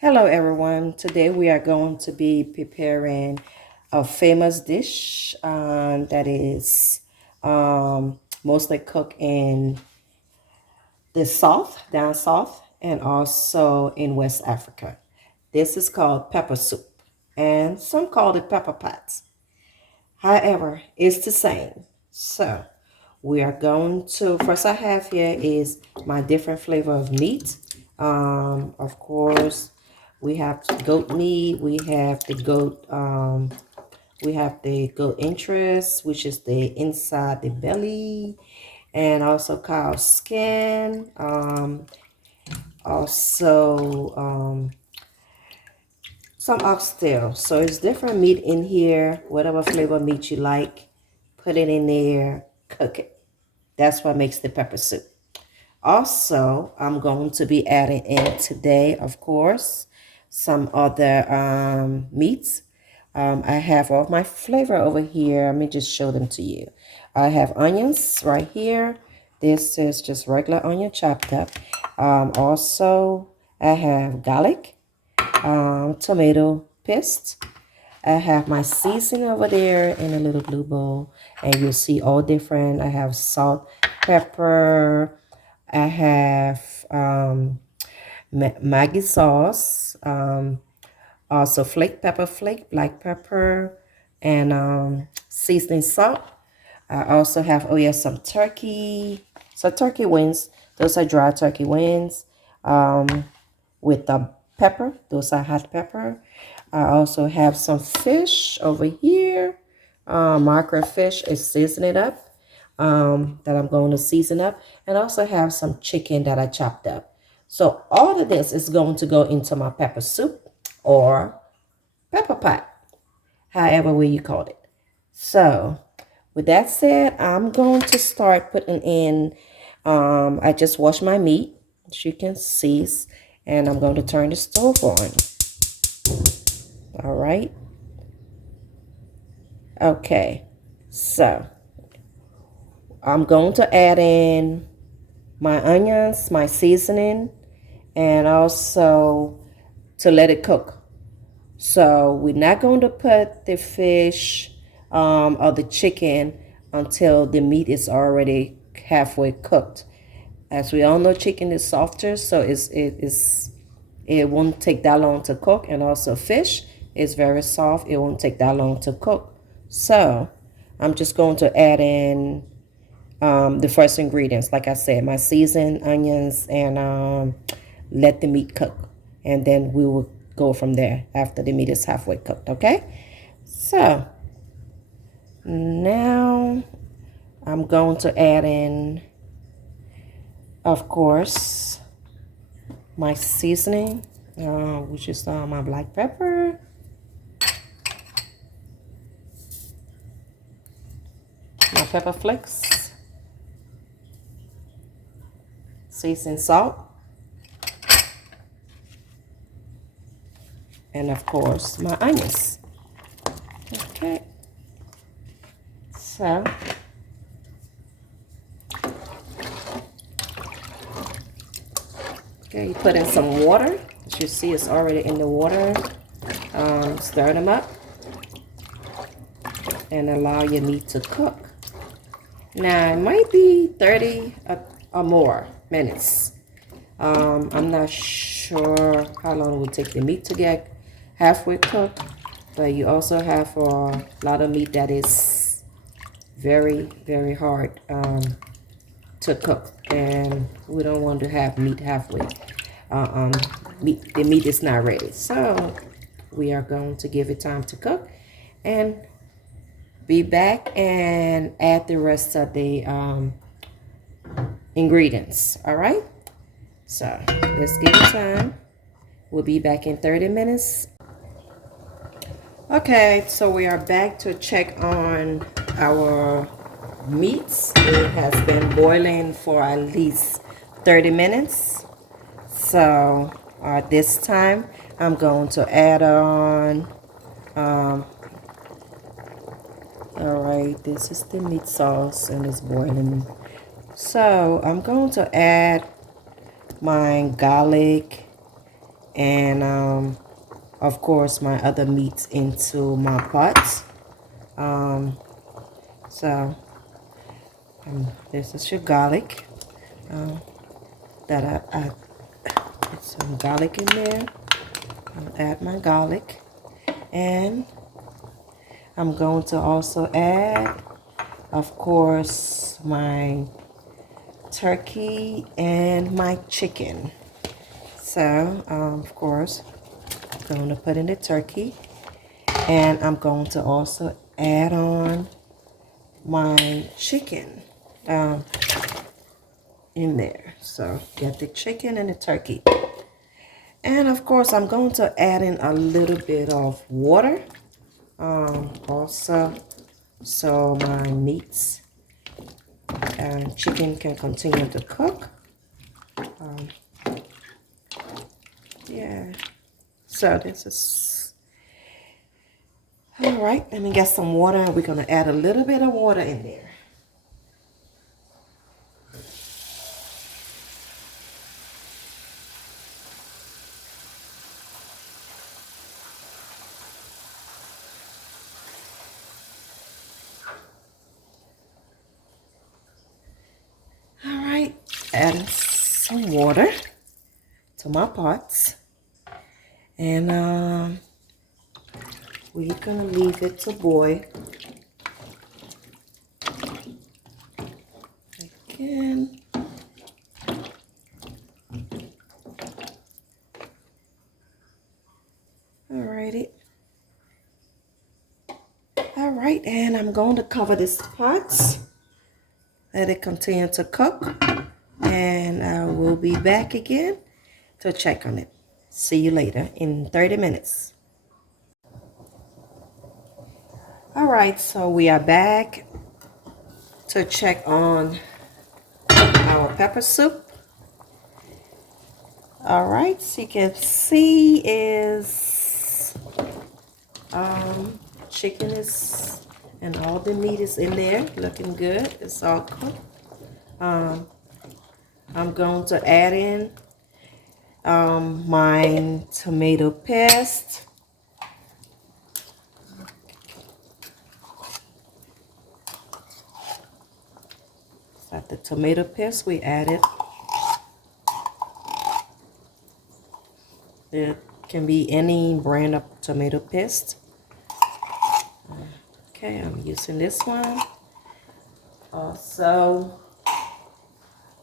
Hello everyone. Today we are going to be preparing a famous dish that is mostly cooked in the south, down south, and also in West Africa. This is called pepper soup, and some call it pepper pots. However, it's the same. So we are going to, first I have here is my different flavor of meat. Of course, we have goat meat, we have the goat interest, which is the inside the belly, and also cow skin. Also some oxtail. So it's different meat in here, whatever flavor meat you like, put it in there, cook it. That's what makes the pepper soup. Also, I'm going to be adding in today, of course, some other meats. I have all my flavor over here. Let me just show them to you. I have onions right here. This is just regular onion chopped up. Also, I have garlic, tomato paste. I have my seasoning over there in a little blue bowl, and you'll see all different. I have salt, pepper. I have Maggi sauce, also flake pepper flake, black pepper, and seasoning salt. I also have, oh yeah, some turkey. So turkey wings, those are dry turkey wings with the pepper. Those are hot pepper. I also have some fish over here. Marker fish is seasoning up that I'm going to season up. And I also have some chicken that I chopped up. So all of this is going to go into my pepper soup or pepper pot, however way you call it. So with that said, I'm going to start putting in, I just washed my meat, as you can see, and I'm going to turn the stove on. All right. Okay. So I'm going to add in my onions, my seasoning, and also to let it cook. So we're not going to put the fish or the chicken until the meat is already halfway cooked. As we all know, chicken is softer, so it won't take that long to cook, and also fish is very soft. It won't take that long to cook. So I'm just going to add in the first ingredients, like I said, my seasoned onions, and let the meat cook. And then we will go from there after the meat is halfway cooked, okay? So now I'm going to add in, of course, my seasoning, which is my black pepper, my pepper flakes, seasoned salt, and of course my onions. Okay, so okay, you put in some water. As you see, it's already in the water. Stir them up and allow your meat to cook. Now it might be 30 or more minutes. I'm not sure how long it will take the meat to get halfway cooked, but you also have a lot of meat that is very, very hard to cook, and we don't want to have meat halfway. The meat is not ready, so we are going to give it time to cook and be back and add the rest of the ingredients. All right, so let's give it time. We'll be back in 30 minutes. Okay, so we are back to check on our meats. It has been boiling for at least 30 minutes. So this time I'm going to add on, all right, this is the meat sauce and it's boiling. So I'm going to add my garlic and of course my other meats into my pots. So this is your garlic that I put some garlic in there. I'll add my garlic, and I'm going to also add, of course, my turkey and my chicken. So, of course, I'm going to put in the turkey, and I'm going to also add on my chicken in there. So, get the chicken and the turkey. And of course, I'm going to add in a little bit of water also, so my meats and chicken can continue to cook. Yeah, so this is all right. Let me get some water, and we're gonna add a little bit of water in there. All right, adding some water to my pots, and we're gonna leave it to boil again. Alrighty. All right, and I'm going to cover this pot. Let it continue to cook, and I will be back again to check on it. See you later in 30 minutes. All right, so we are back to check on our pepper soup. All right, so you can see is chicken is and all the meat is in there, looking good. It's all cooked. I'm going to add in my tomato paste. At the tomato paste, we added. It can be any brand of tomato paste. Okay, I'm using this one. Also,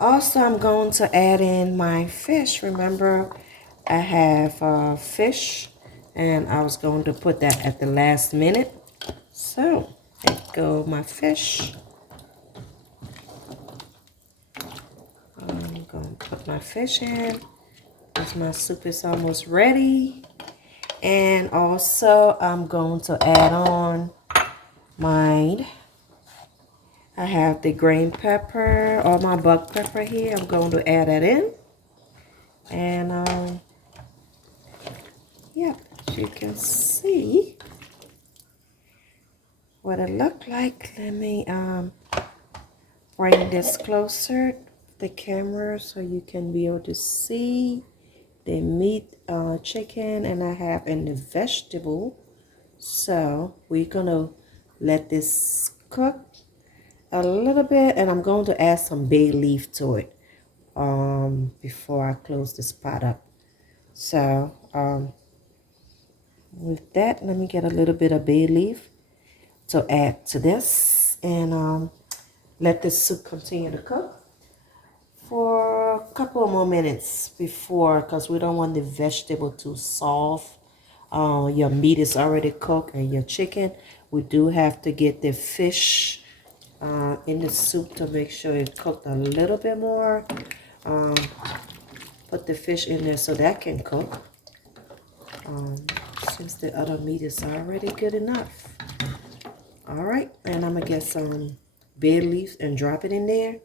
I'm going to add in my fish. Remember, I have fish, and I was going to put that at the last minute. So, there go my fish. I'm going to put my fish in because my soup is almost ready. And also, I'm going to add on I have the green pepper or my black pepper here. I'm going to add that in. And yeah, as you can see what it looked like. Let me bring this closer, the camera, so you can be able to see the meat, chicken, and I have in the vegetable. So we're gonna let this cook a little bit, and I'm going to add some bay leaf to it before I close this pot up. So with that, let me get a little bit of bay leaf to add to this, and let this soup continue to cook for a couple of more minutes before, because we don't want the vegetable too soft. Your meat is already cooked, and your chicken. We do have to get the fish in the soup to make sure it cooked a little bit more. Put the fish in there so that can cook. Since the other meat is already good enough. All right, and I'm gonna get some bay leaves and drop it in there,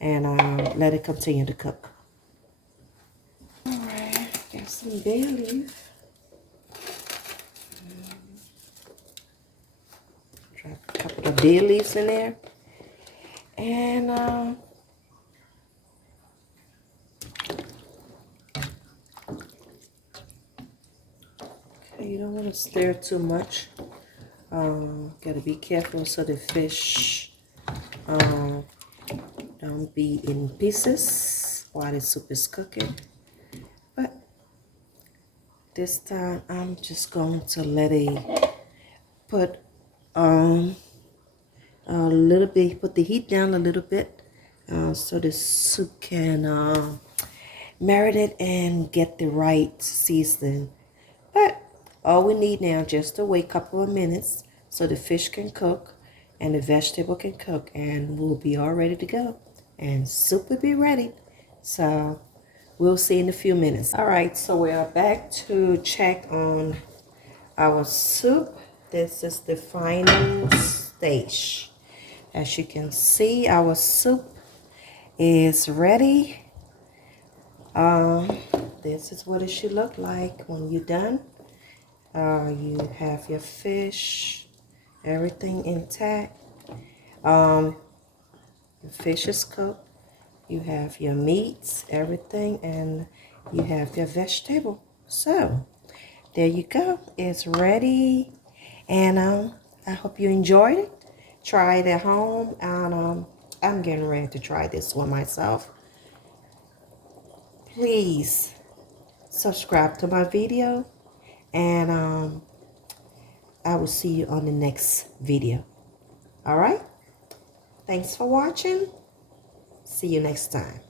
and let it continue to cook. All right, got some bay leaf. Drop a couple of bay leaves in there, and Okay, you don't want to stir too much. Gotta be careful so the fish don't be in pieces while the soup is cooking. But this time I'm just going to let it put a little bit, put the heat down a little bit so the soup can marinate and get the right seasoning. But all we need now just to wait a couple of minutes so the fish can cook and the vegetable can cook, and we'll be all ready to go. And soup will be ready. So we'll see in a few minutes. All right, so we are back to check on our soup. This is the final stage. As you can see, our soup is ready. This is what it should look like when you're done. You have your fish, everything intact. The fish is cooked. You have your meats, everything, and you have your vegetable. So there you go. It's ready, and I hope you enjoyed it. Try it at home, and I'm getting ready to try this one myself. Please subscribe to my video, and I will see you on the next video. All right? Thanks for watching. See you next time.